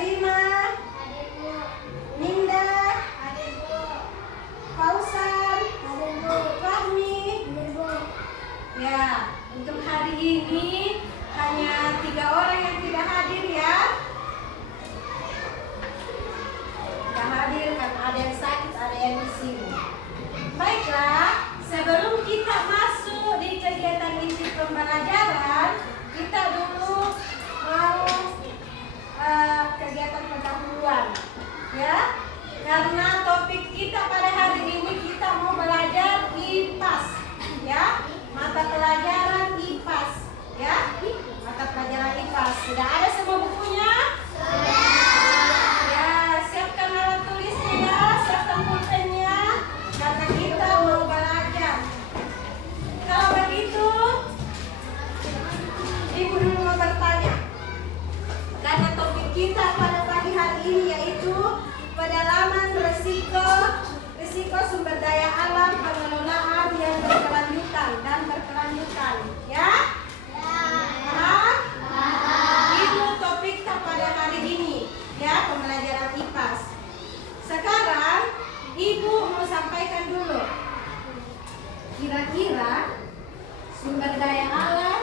Salima, Ninda, Fauzan, Fahmi. Ya, untuk hari ini hanya 3 orang yang tidak hadir ya. Tidak hadir karena ada yang sakit, ada yang di sini. Baiklah, sebelum kita masuk di kegiatan inti pembelajaran, kita dulu mau kegiatan pendahuluan, ya. Karena topik kita pada hari ini kita mau belajar IPAS, ya. Mata pelajaran IPAS, ya. Mata pelajaran IPAS. Sudah ada semua bukunya? Ya, siapkan alat tulisnya ya, siapkan pulpennya, karena kita mau belajar. Kalau begitu, Ibu dulu mau bertanya. Karena topik kita pada pagi hari ini yaitu pendalaman risiko sumber daya alam pengelolaan yang berkelanjutan, ya? Paham? Itu topik kita pada hari ini, ya, pembelajaran IPAS. Sekarang Ibu mau sampaikan dulu. Kira-kira sumber daya alam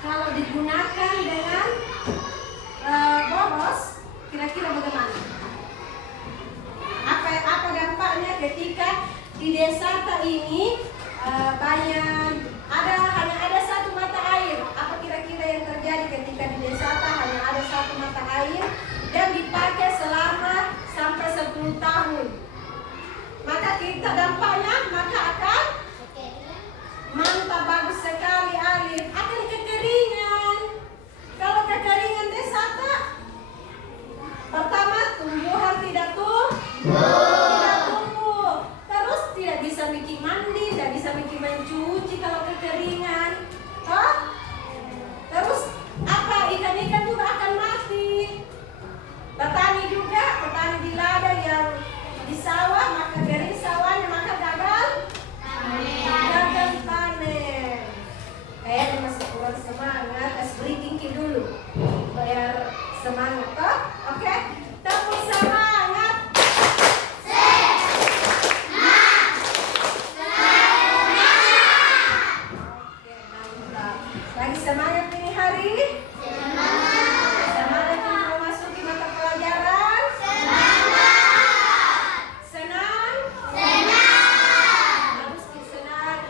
kalau digunakan dengan boros, kira-kira bagaimana? Apa dampaknya ketika di desa ini hanya ada satu mata air? Apa kira-kira yang terjadi ketika di desa hanya ada satu mata air dan dipakai selama sampai 10 tahun? Maka kita dampaknya akan mantap, bagus sekali Alif. Akan kekeringan. Kalau kekeringan desa pertama tumbuhan tidak tumbuh. Terus tidak bisa bikin mandi, tidak bisa bikin mencuci kalau kekeringan. Terus apa? Ikan-ikan juga akan mati. Petani di ladang yang di sawah, maka kering sawahnya, maka gagal panen. Kayaknya masih kurang semangat, harus breaking dulu biar semangat toh. Oke, tepuk semangat. Oke, mantap. Lagi semangat ini hari? Semangat ini mau masuki mata pelajaran? Senang?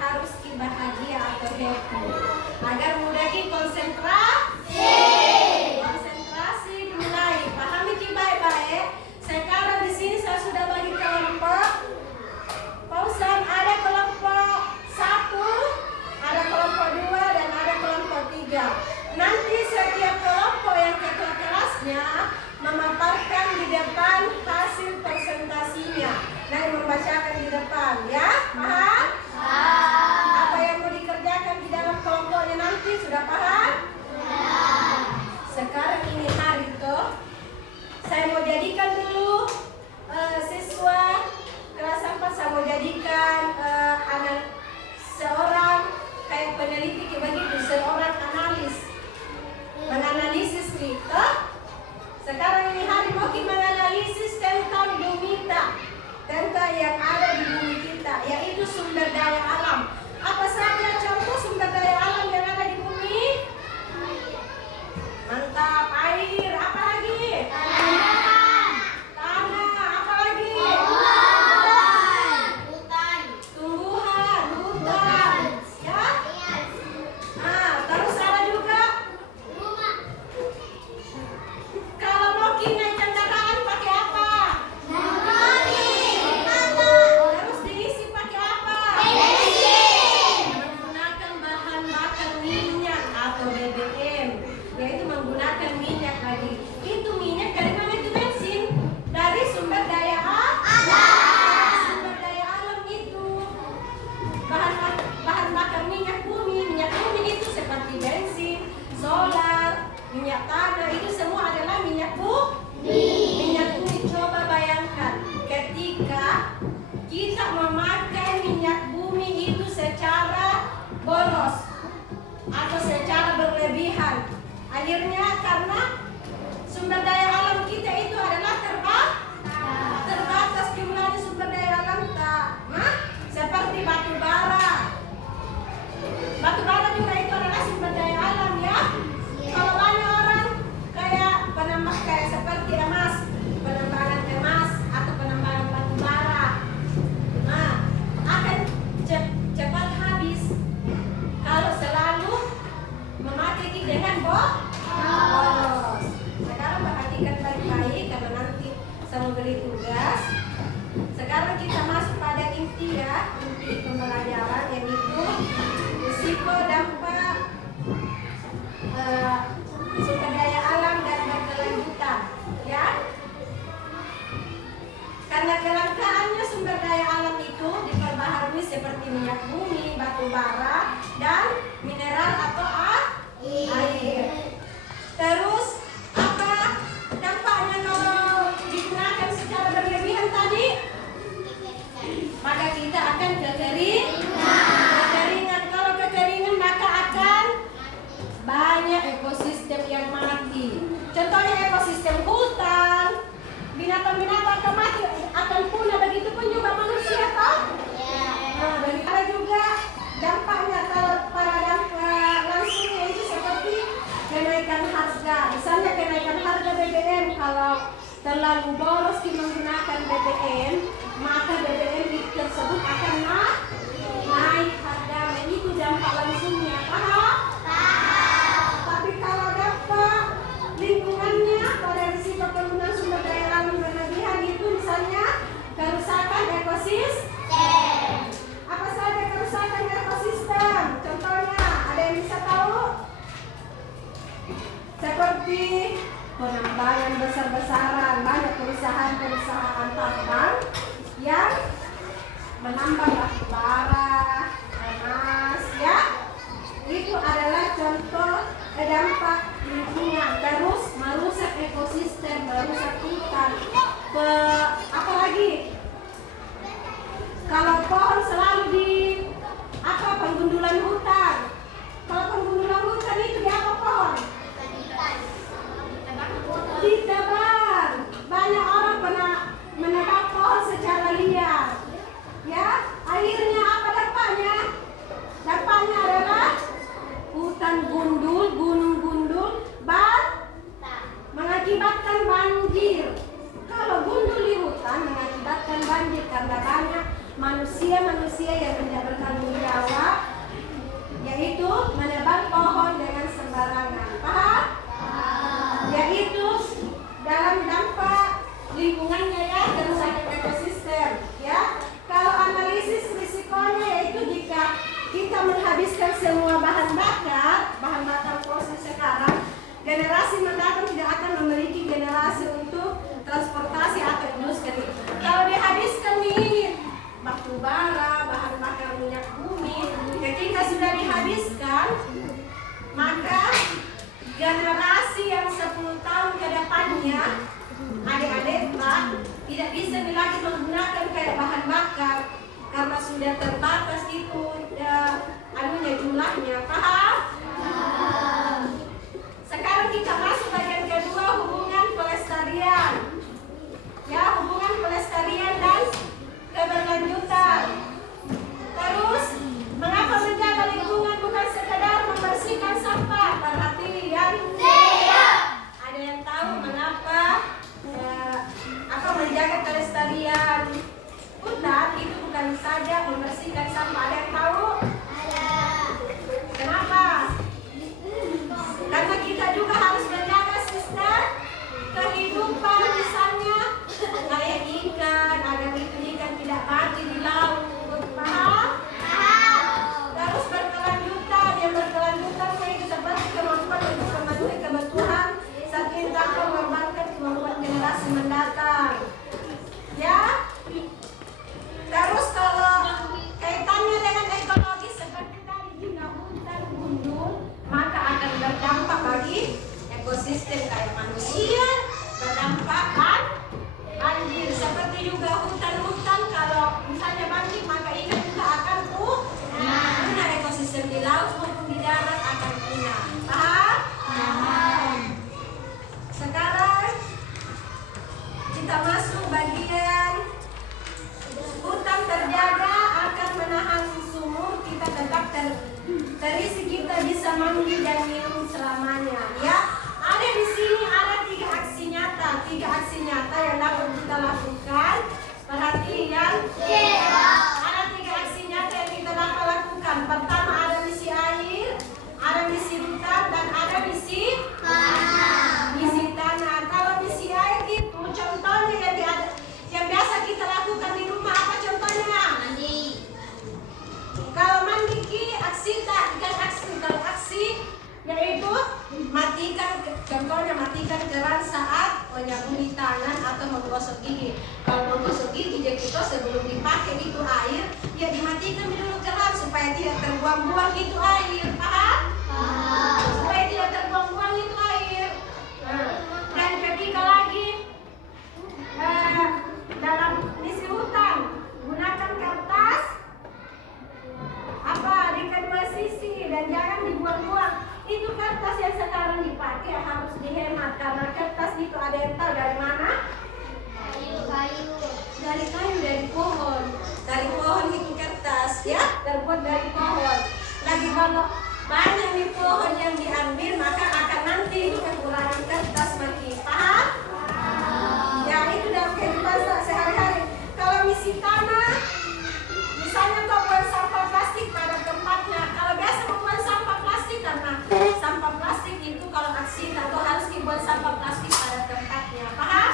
Harus bahagia atau happy agar mudah konsentrasi dimulai. Pahami baik-baik. Sekarang di sini saya sudah bagi kelompok. Pausan ada kelompok 1, ada kelompok 2, dan ada kelompok 3. Nanti setiap kelompok yang ketua kelasnya memaparkan di depan hasil presentasinya. Nah, membacakan di depan, ya? Paham? Apa yang mau dikerjakan di dalam kelompoknya nanti sudah paham? Sekarang ini hari tuh, saya mau jadikan dulu siswa kelas 4, saya mau jadikan seorang kayak peneliti kayak begitu, seorang menganalisis nih. Sekarang ini hari mau menganalisis tentang bumi tentang yang ada di bumi kita, yaitu sumber daya alam. Apa saja contoh sumber daya alam yang ada di bumi? Mantap, air, apa lagi? Tanah, apa lagi? Tumbuhan, hutan, ya? Terus ada juga kalau mau naik kendaraan pakai apa? Terus diisi pakai apa? Bensin. sama beri tugas. Sekarang kita masuk pada inti ya, inti pembelajaran yang itu risiko dampak sumber daya alam dan berkelanjutan ya. Karena kelangkaannya sumber daya alam itu diperbaharui seperti minyak bumi, batu bara, dan mineral atau air. Terus apa dampaknya kalau digunakan secara berlebihan tadi? Maka kita akan kekeringan. Kalau kekeringan maka akan banyak ekosistem yang mati. Contohnya ekosistem hutan, binatang-binatang akan mati, akan punah. Begitu pun juga manusia toh. Nah, bagaimana juga dampaknya kalau para dampak langsungnya itu seperti kenaikan harga. Misalnya kenaikan harga BBM, kalau terlalu boros menggunakan BBM, maka BBM tersebut akan naik harga. Itu dampak langsungnya. Paham? Tapi kalau dampak lingkungannya pada risiko penggunaan sumber daya alam berlebihan itu misalnya kerusakan ekosistem. Apa saja kerusakan ekosistem? Contohnya, ada yang bisa tahu? Seperti penambangan besar-besaran, banyak perusahaan tambang yang menambang batu bara, emas, ya. Itu adalah contoh dampak lingkungan. Terus merusak ekosistem, merusak hutan. Apa lagi? Kalau pohon selalu penggundulan hutan. Kalau penggundulan hutan itu di apa pohon? Ditebang. Banyak orang pernah menebang pohon secara liar. Ya, akhirnya apa dampaknya? Dampaknya adalah hutan gundul, gunung gundul, mengakibatkan banjir. Kalau gundul di hutan mengakibatkan banjir karena banyak manusia yang tidak bertanggung jawab, yaitu menebang pohon dengan sembarangan. Paham? Yaitu dalam dampak lingkungannya ya, kerusakan ekosistem ya. Kalau analisis risikonya yaitu jika kita menghabiskan semua bahan bakar fosil sekarang, generasi mendatang tidak akan memiliki generasi untuk transportasi atau industri. Kalau dihabiskan di batu bara, bahan bakar minyak bumi, ketika sudah dihabiskan, maka generasi yang 10 tahun ke depannya, adik-adik tidak bisa lagi menggunakan kayak bahan bakar karena sudah terbatas itu jumlahnya. Paham? Sekarang kita masuk bagian kedua, hubungan pelestarian. Ya, hubungan pelestarian dan keberlanjutan. Terus, mengapa menjaga lingkungan bukan sekedar membersihkan sampah? Perhatian. Ada yang tahu mengapa menjaga kelestarian hutan itu bukan saja membersihkan sampah? Ada yang tahu? Kenapa? Karena kita juga harus menjaga sistem kehidupan, misalnya kayak ikan, agar ikan tidak mati di laut. Paham? Terus berkelanjutan, yang berkelanjutan itu seperti kemampuan untuk memenuhi kebutuhan saat kita mengembangkan kemampuan generasi mendatang. Ya. Terus kalau kaitannya dengan ekologi seperti tadi juga hutan gundul, maka akan berdampak bagi ekosistem kayak manusia, berdampak banjir. Seperti juga hutan-hutan kalau misalnya banjir maka ikan juga akan punah, ekosistem di laut maupun di darat akan punah. Paham? Sekarang kita masuk bagian hutan terjaga akan menahan sumur, kita tetap terisi, kita bisa mandi dan minum selamanya. Ya, ada di sini ada 3 aksi nyata yang dapat kita lakukan. Perhatian. Ada 3 aksi nyata yang kita dapat lakukan. Pertama ada misi air, ada misi hutan, dan ada misi tanah. Kalau misi air itu contohnya yang di menyabuni tangan atau menggosok gigi. Kalau menggosok gigi jadi itu sebelum dipakai itu air, ya dimatikan dulu keran supaya tidak terbuang-buang itu air. Paham? Supaya tidak terbuang-buang itu air. Dan ketiga lagi, dalam isi hutang gunakan kertas di kedua sisi dan jangan dibuang-buang. Itu kertas yang sekarang dipakai harus dihemat karena kertas itu ada yang tahu dari mana? Kayu. Dari kayu, dari pohon. Dari pohon itu kertas ya, terbuat dari pohon. Lagi kalau banyak nih pohon yang diambil maka akan nanti kekurangan kertas makin. Paham? Ya itu dalam kehidupan sehari-hari. Kalau misi tanah, misalnya kau buang sampah plastik pada tempatnya. Kalau biasa membuang sampah plastik karena sampah plastik itu kalau aksi atau harus dibuang sampah plastik pada tempatnya. Paham?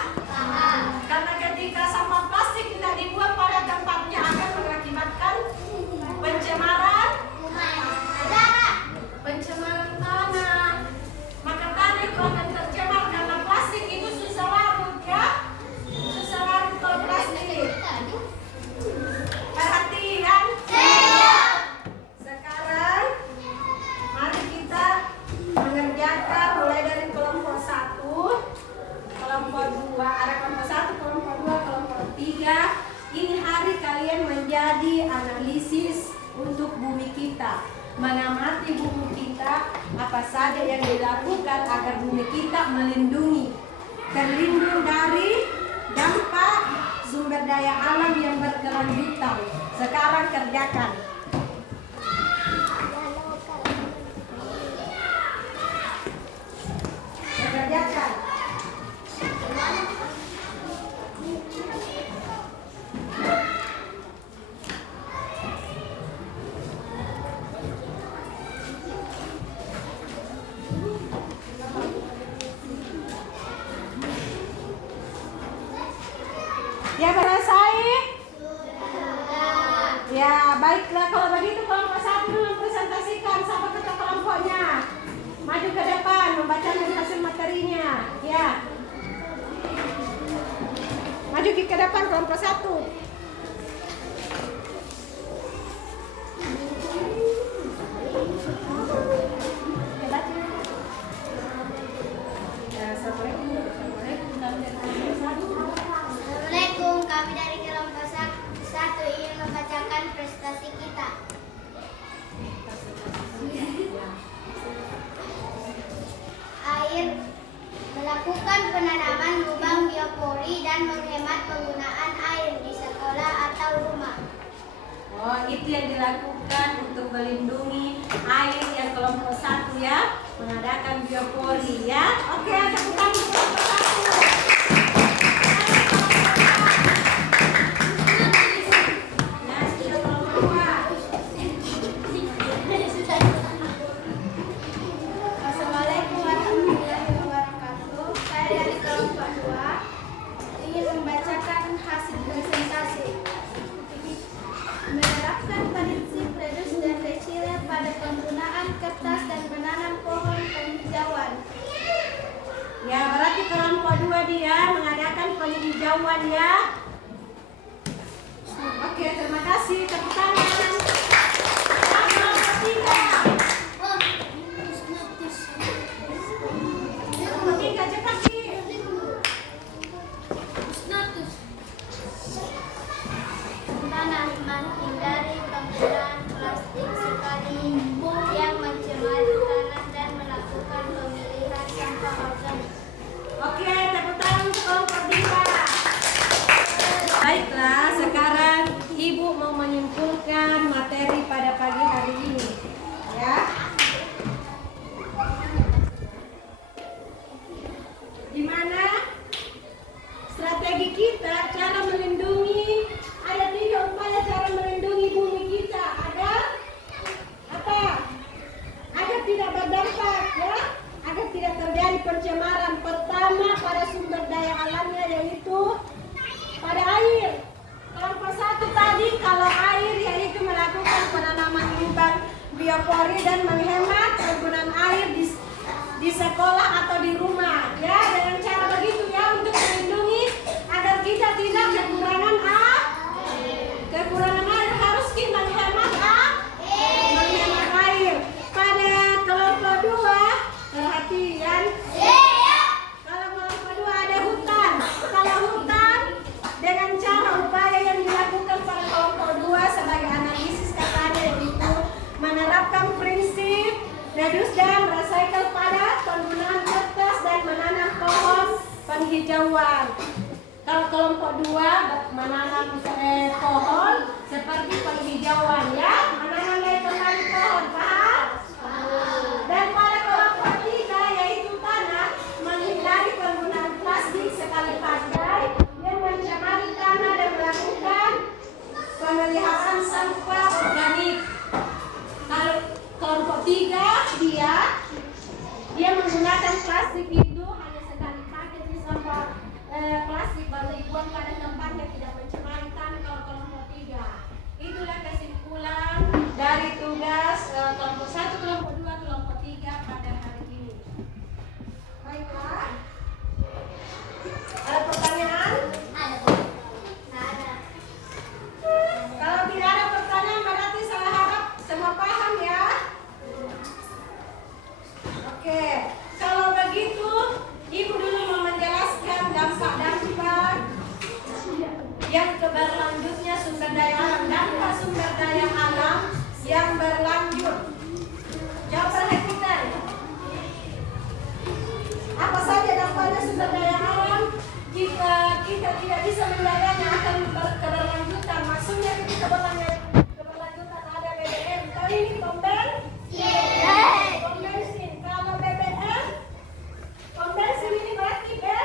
Karena ketika sampah plastik tidak dibuang pada tempatnya akan mengakibatkan pencemaran tanah. Maka tanah itu akan tercemar karena plastik itu susah larut ya. Susah larut kalau plastik. Perhatikan. Sekarang mari kita mengerjakan mulai dari kelompok 1, kelompok 2, ada kelompok 1, kelompok 2, kelompok 3. Ini hari kalian menjadi analisis untuk bumi kita, mengamati bumi kita, apa saja yang dilakukan agar bumi kita terlindung dari dampak sumber daya alam yang berkelanjutan. Sekarang kerjakan. Kerjakan. Ya selesai? Ya baiklah, kalau begitu kelompok 1 dulu presentasikan sama ketua kelompoknya. Maju ke depan membacakan hasil materinya. Ya. Maju ke depan kelompok 1. Assalamualaikum, kami dari kelompok 1 ingin membacakan prestasi kita. Air melakukan penanaman lubang biopori dan menghemat penggunaan air di sekolah atau rumah. Oh, itu yang dilakukan untuk melindungi air yang kelompok 1 ya, mengadakan biopori ya. Oke, tepuk tangan untuk kelompok 1. Assalamualaikum warahmatullahi wabarakatuh. Saya dari kelompok 2 ingin membacakan hasil presentasi. Menerapkan prinsip reduce dan recycle pada penggunaan kertas dan menanam pohon penghijauan. Ya, berarti kelompok 2 dia mengadakan penghijauan ya. Oke, terima kasih. Tepuk tangan. Kelompok 3. Kelompok 3 cepat sih. Tanah menghindari penggunaan plastik sekali yang mencemari tanah dan melakukan pemilihan sampah organik. Oke, tepuk tangan untuk kelompok 3. Baiklah, sekarang Ibu mau menyimpulkan materi pada pagi hari ini. Ya. Di mana strategi kita cara melindungi, ada 3 upaya cara melindungi bumi kita agar apa? Agar tidak berdampak ya, agar tidak terjadi pencemaran. Pertama pada sumber daya alamnya yaitu pada air. Kelompok 1 tadi kalau air yaitu melakukan penanaman lubang biopori dan penghijauan. Kalau kelompok 2 menanam pohon seperti penghijauan ya, menanam dan kembali pohon, paham? Dan pada kelompok 3 yaitu tanah, menghindari penggunaan plastik sekali pakai yang mencemari tanah dan melakukan pemeliharaan sampah organik. Kalau kelompok 3 dia menggunakan plastik itu hanya sekali pakai di sampah plastik baru dibuang pada tempatnya, tidak mencemari tanah. Kalau kelompok 3 itulah kesimpulan dari tugas kelompok 1, kelompok 2, kelompok 3 pada hari ini. Baiklah, ada pertanyaan? Ada. Kalau tidak ada pertanyaan berarti saya harap semua paham ya. Oke, kalau begitu Ibu dulu mau menjelaskan dampak-dampak yang keberlanjutnya sumber daya alam, dampak sumber daya alam yang berlanjut. Jawab perhatikan. Apa saja dampaknya sumber daya alam jika kita tidak bisa menjaganya akan berkeberlanjutan. Maksudnya ketika keberlanjutan ada BBM. Kali ini pom bensin. Kalau BBM, pom bensin ini berarti bensin.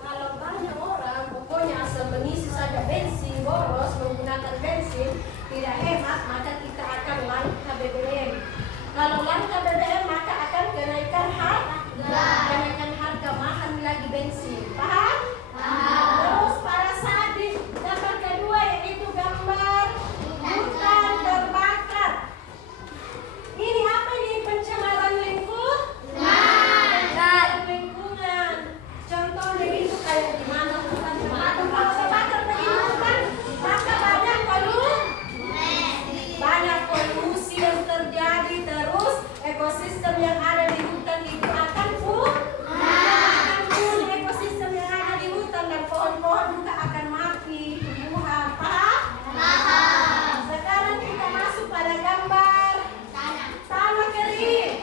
Kalau banyak orang pokoknya asal mengisi saja bensin, boros menggunakan bensin, tidak hemat, maka kita akan langka BBM. Kalau langka BBM maka akan kenaikan harga mahal lagi bensin. Paham? Terus pada saat di gambar kedua yaitu gambar hutan terbakar. Ini apa ini? Pencemaran lingkungan. Contohnya itu kayak di mana hutan terbakar. Kalau terbakar begini hutan, maka banyak polusi yang terjadi, terus ekosistem yang ada di hutan itu akan ekosistem yang ada di hutan dan pohon-pohon juga akan mati, tumbuhan. Paham? Sekarang kita masuk pada gambar tanah kering.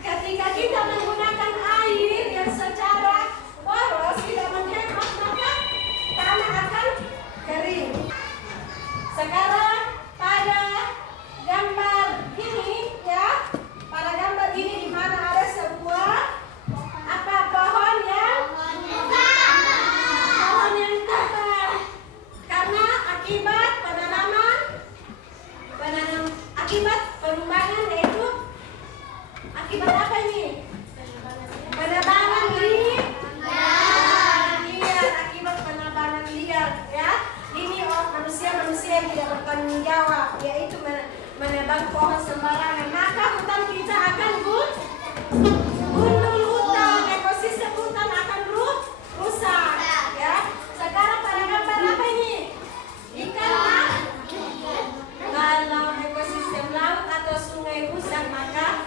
Ketika kita menggunakan air yang secara boros tidak menghemat, maka tanah akan kering. Sekarang pada gambar ini ya, pada gambar ini di mana ada sebuah pohon yang tumbang karena akibat akibat penumbangan, yaitu akibat apa ini? Penebangan liar, akibat penebangan liar ya. Ini manusia yang tidak bertanggung jawab, yaitu menebang pohon sembarangan, maka hutan kita akan gundul, hutan, ekosistem hutan akan rusak ya. Sekarang pada gambar apa ini? Ikan. Kalau ekosistem laut atau sungai rusak, maka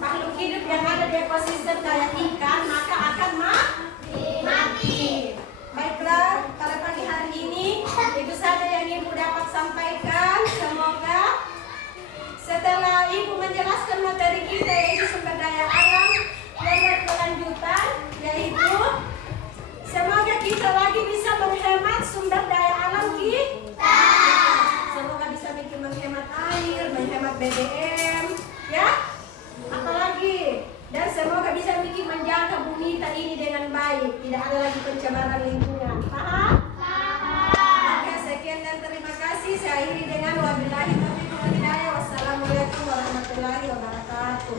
makhluk hidup yang ada di ekosistem kayak ikan maka akan mati. Baiklah, pada pagi hari ini itu saja yang Ibu dapat sampaikan. Semoga setelah Ibu menjelaskan materi kita yaitu sumber daya alam yang berkelanjutan, yaitu semoga kita lagi bisa menghemat sumber daya alam kita. Semoga bisa bikin menghemat air, menghemat BBM ya, apalagi, dan semoga bisa bikin menjaga bumi kita ini dengan baik, tidak ada lagi pencemaran lingkungan. Paham? Oke, sekian dan terima kasih. Saya akhiri dengan wabillahi taufiq wal hidayah. Wassalamualaikum warahmatullahi wabarakatuh.